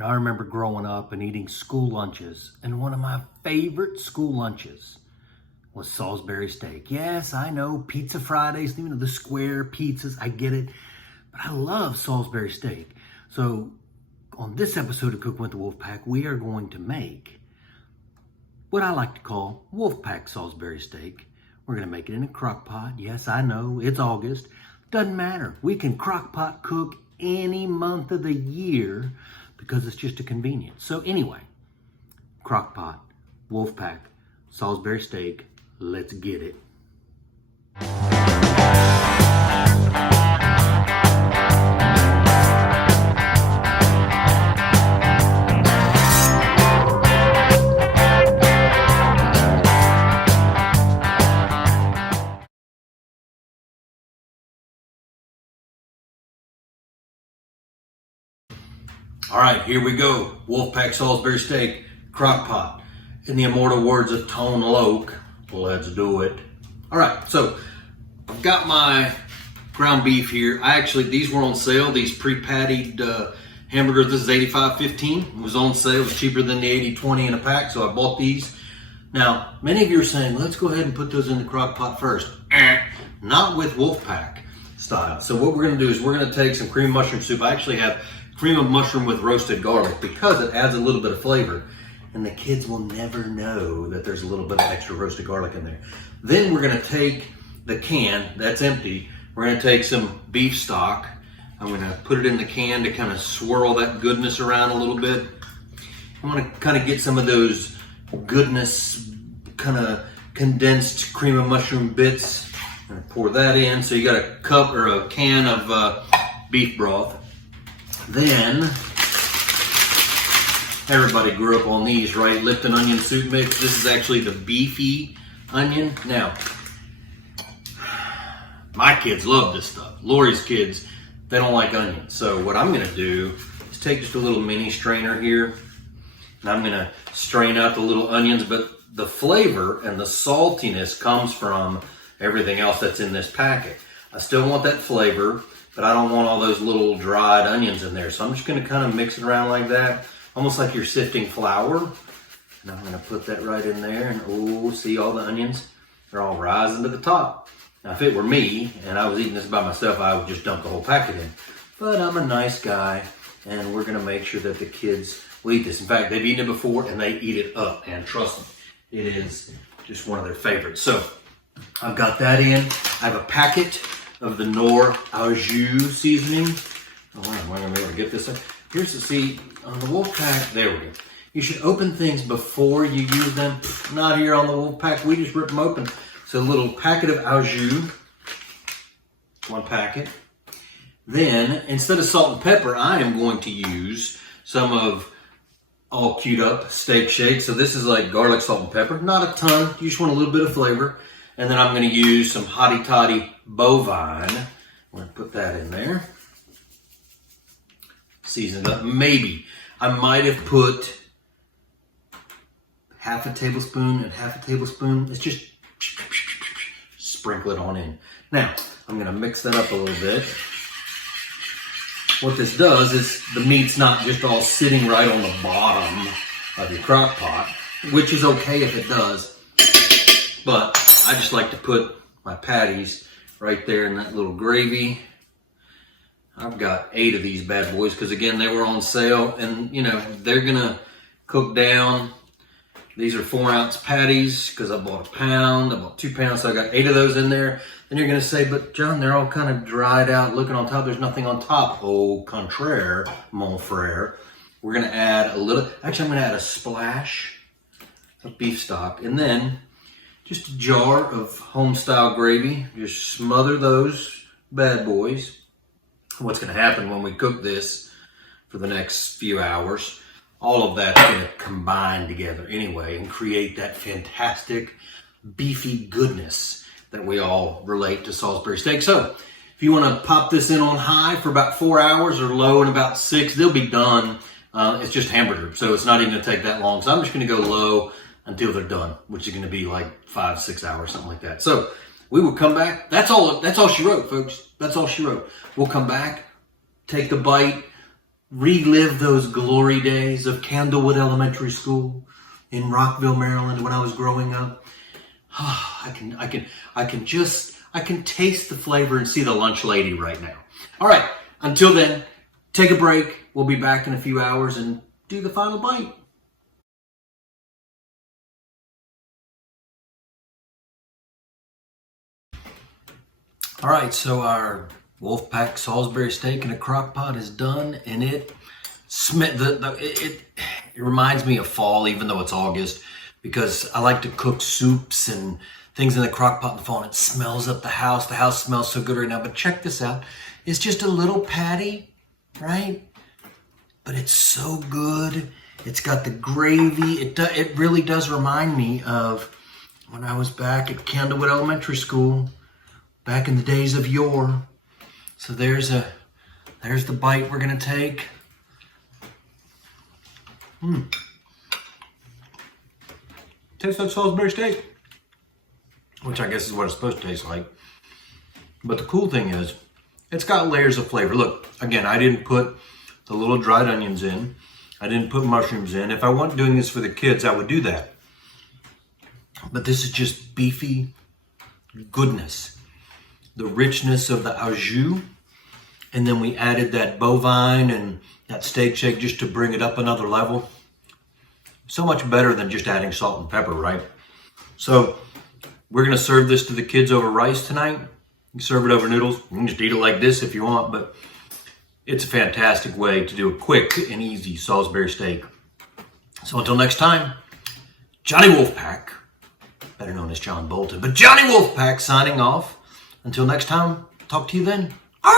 I remember growing up and eating school lunches, and one of my favorite school lunches was Salisbury Steak. Yes, I know, Pizza Fridays, the square pizzas, I get it, but I love Salisbury Steak. So on this episode of Cooking with the Wolfpack, we are going to make what I like to call Wolfpack Salisbury Steak. We're going to make it in a crock pot. Yes, I know, it's August. Doesn't matter. We can crock pot cook any month of the year because it's just a convenience. So anyway, crock pot, Wolfpack, Salisbury Steak, let's get it. All right, here we go. Wolfpack Salisbury Steak, crock pot. In the immortal words of Tone Loc, let's do it. All right, so I've got my ground beef here. These were on sale, these pre-pattied hamburgers. This is $85.15. It was on sale. It was cheaper than the $80.20 in a pack, so I bought these. Now, many of you are saying, let's go ahead and put those in the crock pot first. Not with Wolfpack style. So what we're gonna do is we're gonna take some cream mushroom soup. I actually have cream of mushroom with roasted garlic because it adds a little bit of flavor, and the kids will never know that there's a little bit of extra roasted garlic in there. Then we're gonna take the can that's empty. We're gonna take some beef stock. I'm gonna put it in the can to kind of swirl that goodness around a little bit. I wanna kind of get some of those goodness, kind of condensed cream of mushroom bits. I'm gonna pour that in. So you got a cup or a can of beef broth. Then, everybody grew up on these, right? Lipton onion soup mix. This is actually the Beefy onion. Now, my kids love this stuff. Lori's kids, they don't like onions. So what I'm gonna do is take just a little mini strainer here, and I'm gonna strain out the little onions, but the flavor and the saltiness comes from everything else that's in this packet. I still want that flavor, but I don't want all those little dried onions in there. So I'm just gonna kind of mix it around like that, almost like you're sifting flour. And I'm gonna put that right in there, and oh, see all the onions? They're all rising to the top. Now, if it were me and I was eating this by myself, I would just dump the whole packet in. But I'm a nice guy, and we're gonna make sure that the kids will eat this. In fact, they've eaten it before, and they eat it up, and trust me, it is just one of their favorites. So I've got that in. I have a packet of the Nor au jus seasoning. Oh, am I gonna be able to get this in? Here's the, see, on the Wolfpack, there we go. You should open things before you use them. Not here on the Wolfpack, we just rip them open. So a little packet of au jus, one packet. Then, instead of salt and pepper, I am going to use some of all queued up steak shake. So this is like garlic, salt, and pepper. Not a ton, you just want a little bit of flavor. And then I'm gonna use some Hotty Toddy bovine. I'm gonna put that in there. Seasoned up, maybe. I might have put half a tablespoon and half a tablespoon. Let's just sprinkle it on in. Now, I'm gonna mix that up a little bit. What this does is the meat's not just all sitting right on the bottom of your crock pot, which is okay if it does, but I just like to put my patties right there in that little gravy. I've got 8 of these bad boys because, again, they were on sale, and they're gonna cook down. These are 4-ounce patties because I bought a pound. I bought 2 pounds, so I got 8 of those in there. Then you're gonna say, but John, they're all kind of dried out, looking on top. There's nothing on top. Au contraire, mon frère. We're gonna add a little. Actually, I'm gonna add a splash of beef stock, and then just a jar of Homestyle gravy. Just smother those bad boys. What's gonna happen when we cook this for the next few hours, all of that's gonna combine together anyway and create that fantastic beefy goodness that we all relate to Salisbury steak. So if you wanna pop this in on high for about 4 hours or low in about 6, they'll be done. It's just hamburger, so it's not even gonna take that long. So I'm just gonna go low until they're done, which is gonna be like 5-6 hours, something like that. So we will come back. That's all she wrote, folks. That's all she wrote. We'll come back, take the bite, relive those glory days of Candlewood Elementary School in Rockville, Maryland when I was growing up. I can taste the flavor and see the lunch lady right now. All right, until then, take a break. We'll be back in a few hours and do the final bite. All right, so our Wolfpack Salisbury steak in a crock pot is done, and it reminds me of fall, even though it's August, because I like to cook soups and things in the crock pot in the fall, and it smells up the house. The house smells so good right now, but check this out. It's just a little patty, right? But it's so good. It's got the gravy. It really does remind me of when I was back at Candlewood Elementary School, back in the days of yore. So there's the bite we're gonna take. Tastes like Salisbury steak, which I guess is what it's supposed to taste like. But the cool thing is, it's got layers of flavor. Look, again, I didn't put the little dried onions in. I didn't put mushrooms in. If I wasn't doing this for the kids, I would do that. But this is just beefy goodness. The richness of the au jus, and then we added that bovine and that steak shake just to bring it up another level. So much better than just adding salt and pepper, right? So we're gonna serve this to the kids over rice tonight. You can serve it over noodles. You can just eat it like this if you want, but it's a fantastic way to do a quick and easy Salisbury steak. So until next time, Johnny Wolfpack, better known as John Bolton, but Johnny Wolfpack signing off. Until next time, talk to you then. Arr!